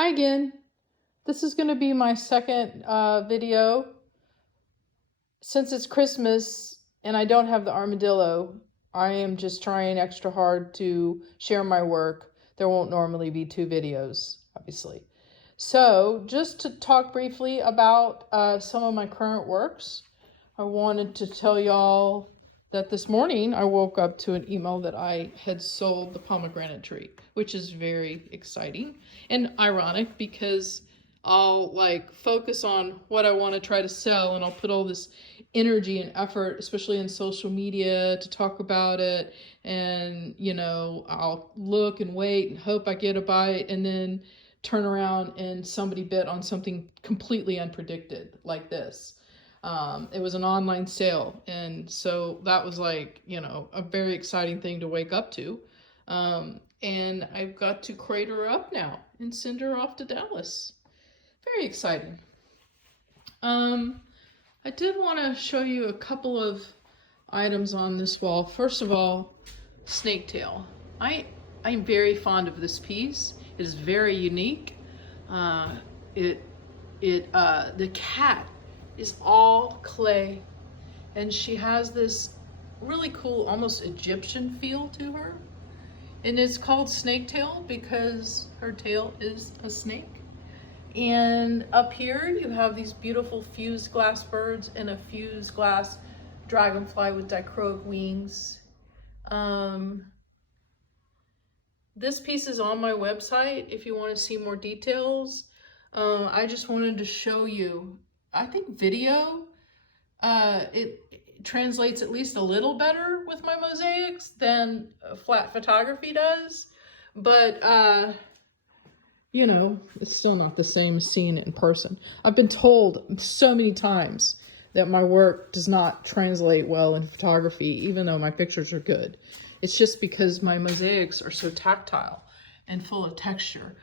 Hi again. This is going to be my second video. Since it's Christmas and I don't have the armadillo, I am just trying extra hard to share my work. There won't normally be two videos, obviously. So just to talk briefly about some of my current works, I wanted to tell y'all that this morning I woke up to an email that I had sold the pomegranate tree, which is very exciting and ironic because I'll focus on what I want to try to sell, and I'll put all this energy and effort, especially in social media, to talk about it. And, I'll look and wait and hope I get a bite, and then turn around and somebody bid on something completely unpredicted like this. It was an online sale, and so that was a very exciting thing to wake up to. And I've got to crate her up now and send her off to Dallas. Very exciting. I did want to show you a couple of items on this wall. First of all, snaketail. I'm very fond of this piece. It is very unique. The cat is all clay, and she has this really cool, almost Egyptian feel to her. And it's called snaketail because her tail is a snake. And up here you have these beautiful fused glass birds and a fused glass dragonfly with dichroic wings. This piece is on my website if you want to see more details. I just wanted to show you, I think video, it translates at least a little better with my mosaics than flat photography does. But it's still not the same as seeing it in person. I've been told so many times that my work does not translate well in photography, even though my pictures are good. It's just because my mosaics are so tactile and full of texture.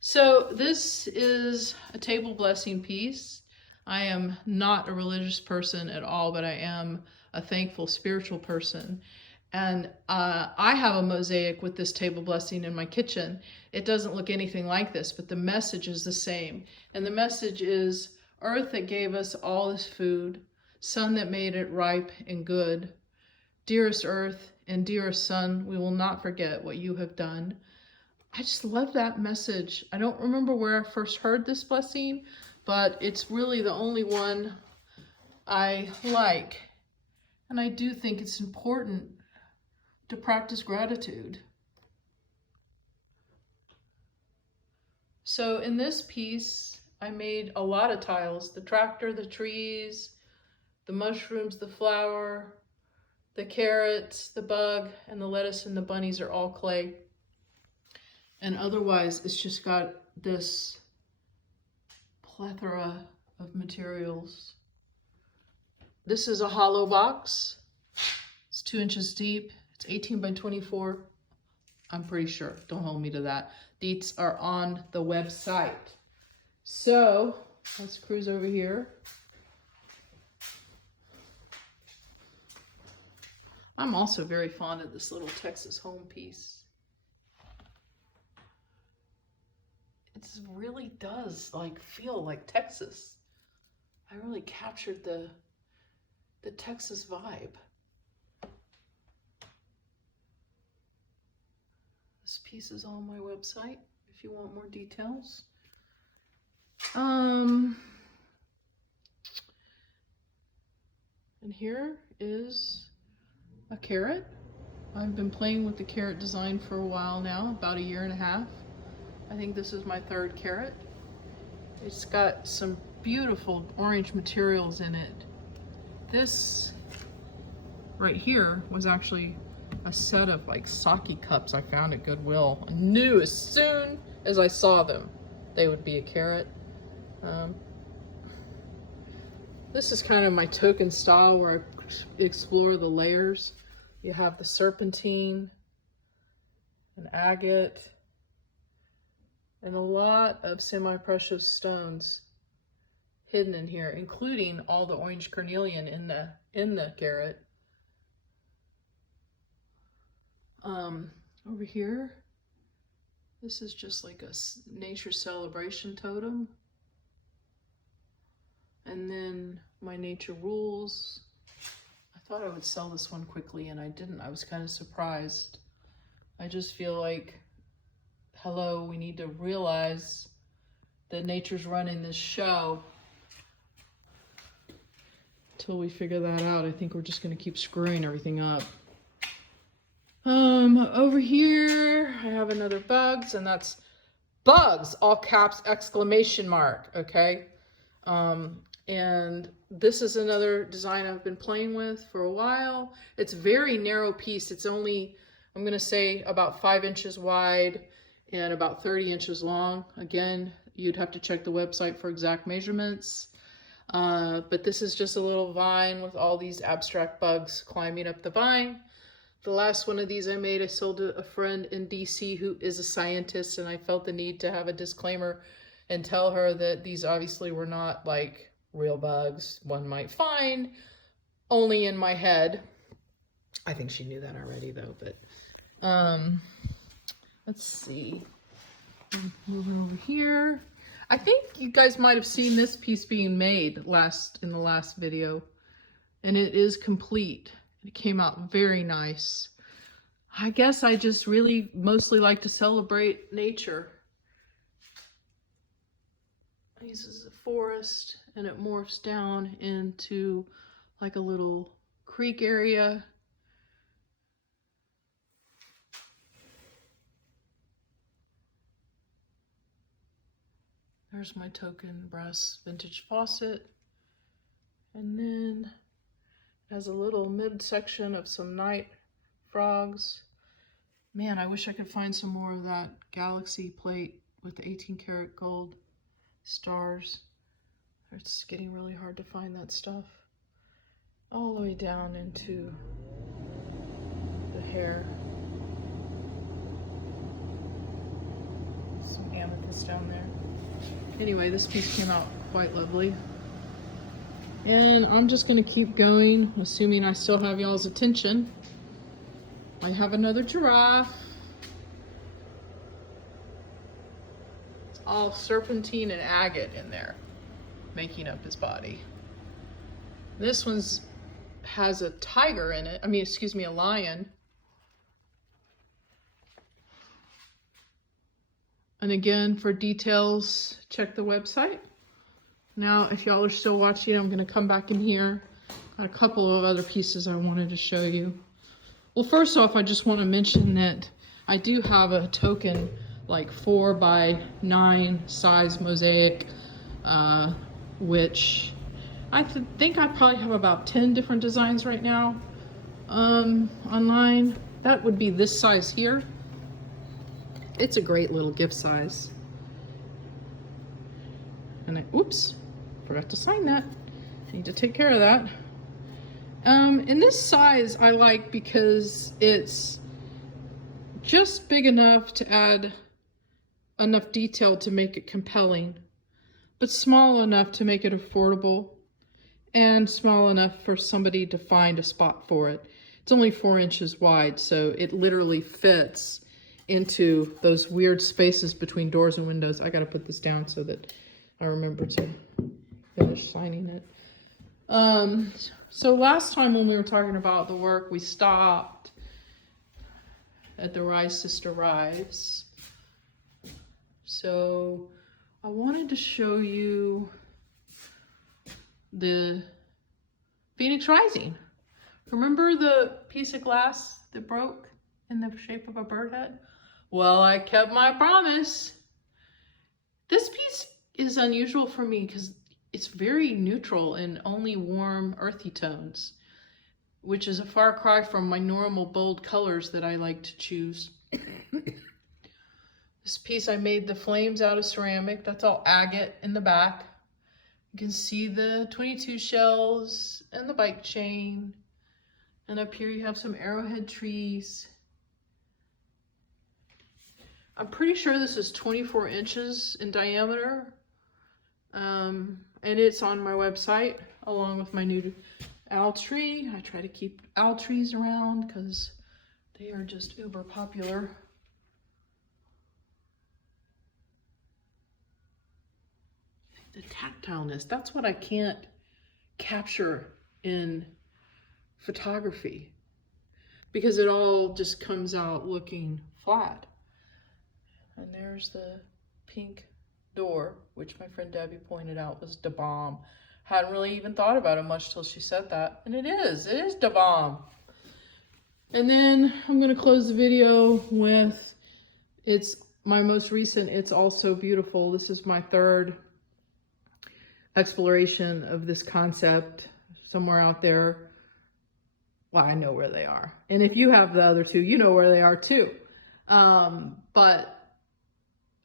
So this is a table blessing piece. I am not a religious person at all, but I am a thankful spiritual person. And I have a mosaic with this table blessing in my kitchen. It doesn't look anything like this, but the message is the same. And the message is, earth that gave us all this food, sun that made it ripe and good. Dearest earth and dearest sun, we will not forget what you have done. I just love that message. I don't remember where I first heard this blessing, but it's really the only one I like. And I do think it's important to practice gratitude. So in this piece, I made a lot of tiles: the tractor, the trees, the mushrooms, the flower, the carrots, the bug, and the lettuce and the bunnies are all clay. And otherwise, it's just got this plethora of materials. This is a hollow box. It's 2 inches deep. It's 18 by 24. I'm pretty sure. Don't hold me to that. Deets are on the website. So let's cruise over here. I'm also very fond of this little Texas home piece. It really does feel like Texas. I really captured the Texas vibe. This piece is on my website if you want more details. And here is a carrot. I've been playing with the carrot design for a while now, about 1.5 years. I think this is my 3rd carrot. It's got some beautiful orange materials in it. This right here was actually a set of sake cups I found at Goodwill. I knew as soon as I saw them they would be a carrot. This is kind of my token style where I explore the layers. You have the serpentine, an agate, and a lot of semi-precious stones hidden in here, including all the orange carnelian in the carrot. Over here, This is just like a nature celebration totem. And then my nature rules. I thought I would sell this one quickly and I didn't. I was kind of surprised. I just feel like, hello, we need to realize that nature's running this show. Until we figure that out, I think we're just gonna keep screwing everything up. Over here, I have another bugs, and that's bugs, all caps, exclamation mark, okay? And this is another design I've been playing with for a while. It's a very narrow piece. It's only, I'm gonna say about 5 inches wide and about 30 inches long. Again, you'd have to check the website for exact measurements. But this is just a little vine with all these abstract bugs climbing up the vine. The last one of these I made, I sold to a friend in DC who is a scientist, and I felt the need to have a disclaimer and tell her that these obviously were not like real bugs one might find, only in my head. I think she knew that already though, but let's see. Moving over here. I think you guys might have seen this piece being made in the last video, and it is complete. It came out very nice. I guess I just really mostly like to celebrate nature. This is a forest, and it morphs down into like a little creek area. There's my token brass vintage faucet. And then it has a little midsection of some night frogs. Man, I wish I could find some more of that galaxy plate with the 18 karat gold stars. It's getting really hard to find that stuff. All the way down into the hair. Some amethyst down there. Anyway, this piece came out quite lovely. And I'm just gonna keep going, assuming I still have y'all's attention. I have another giraffe. It's all serpentine and agate in there, making up his body. This one's has a tiger in it. A lion. And again, for details, check the website. Now, if y'all are still watching, I'm gonna come back in here. Got a couple of other pieces I wanted to show you. Well, first off, I just want to mention that I do have a token, like 4x9 size mosaic, which I think I probably have about 10 different designs right now online. That would be this size here. It's a great little gift size. And oops, forgot to sign that. I need to take care of that. And this size I like because it's just big enough to add enough detail to make it compelling, but small enough to make it affordable, and small enough for somebody to find a spot for it. It's only 4 inches wide, so it literally fits into those weird spaces between doors and windows. I gotta put this down so that I remember to finish signing it. So last time when we were talking about the work, we stopped at the Rise Sister Rise. So I wanted to show you the Phoenix Rising. Remember the piece of glass that broke in the shape of a bird head? Well, I kept my promise. This piece is unusual for me because it's very neutral and only warm, earthy tones, which is a far cry from my normal bold colors that I like to choose. This piece, I made the flames out of ceramic. That's all agate in the back. You can see the 22 shells and the bike chain. And up here you have some arrowhead trees. I'm pretty sure this is 24 inches in diameter. And it's on my website along with my new owl tree. I try to keep owl trees around because they are just uber popular. the tactileness. That's what I can't capture in photography because it all just comes out looking flat. And there's the pink door, which my friend Debbie pointed out was da bomb. Hadn't really even thought about it much till she said that. And it is da bomb. And then I'm gonna close the video with, it's my most recent, It's Also Beautiful. This is my third exploration of this concept somewhere out there. Well, I know where they are. And if you have the other two, you know where they are too. But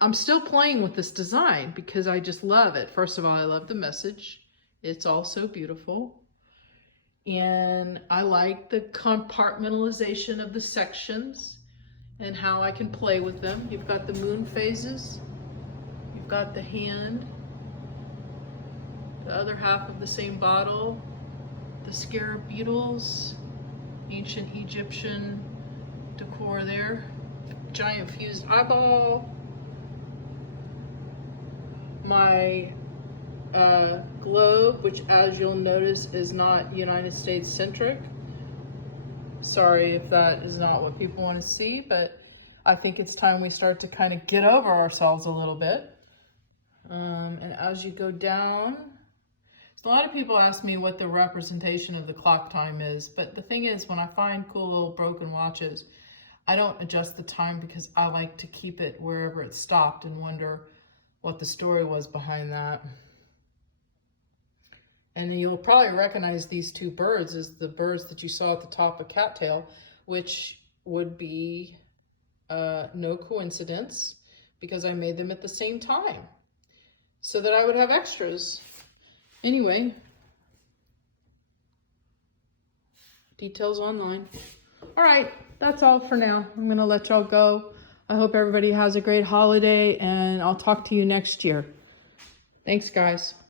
I'm still playing with this design because I just love it. First of all, I love the message. It's all so beautiful. And I like the compartmentalization of the sections and how I can play with them. You've got the moon phases. You've got the hand. The other half of the same bottle. The scarab beetles. Ancient Egyptian decor there. Giant fused eyeball. My globe, which as you'll notice is not United States centric. Sorry if that is not what people want to see, but I think it's time we start to kind of get over ourselves a little bit. And as you go down, so a lot of people ask me what the representation of the clock time is, but the thing is, when I find cool little broken watches, I don't adjust the time because I like to keep it wherever it stopped and wonder what the story was behind that. And you'll probably recognize these two birds as the birds that you saw at the top of Cattail, which would be no coincidence because I made them at the same time so that I would have extras. Anyway, details online. All right, that's all for now. I'm gonna let y'all go. I hope everybody has a great holiday and I'll talk to you next year. Thanks, guys.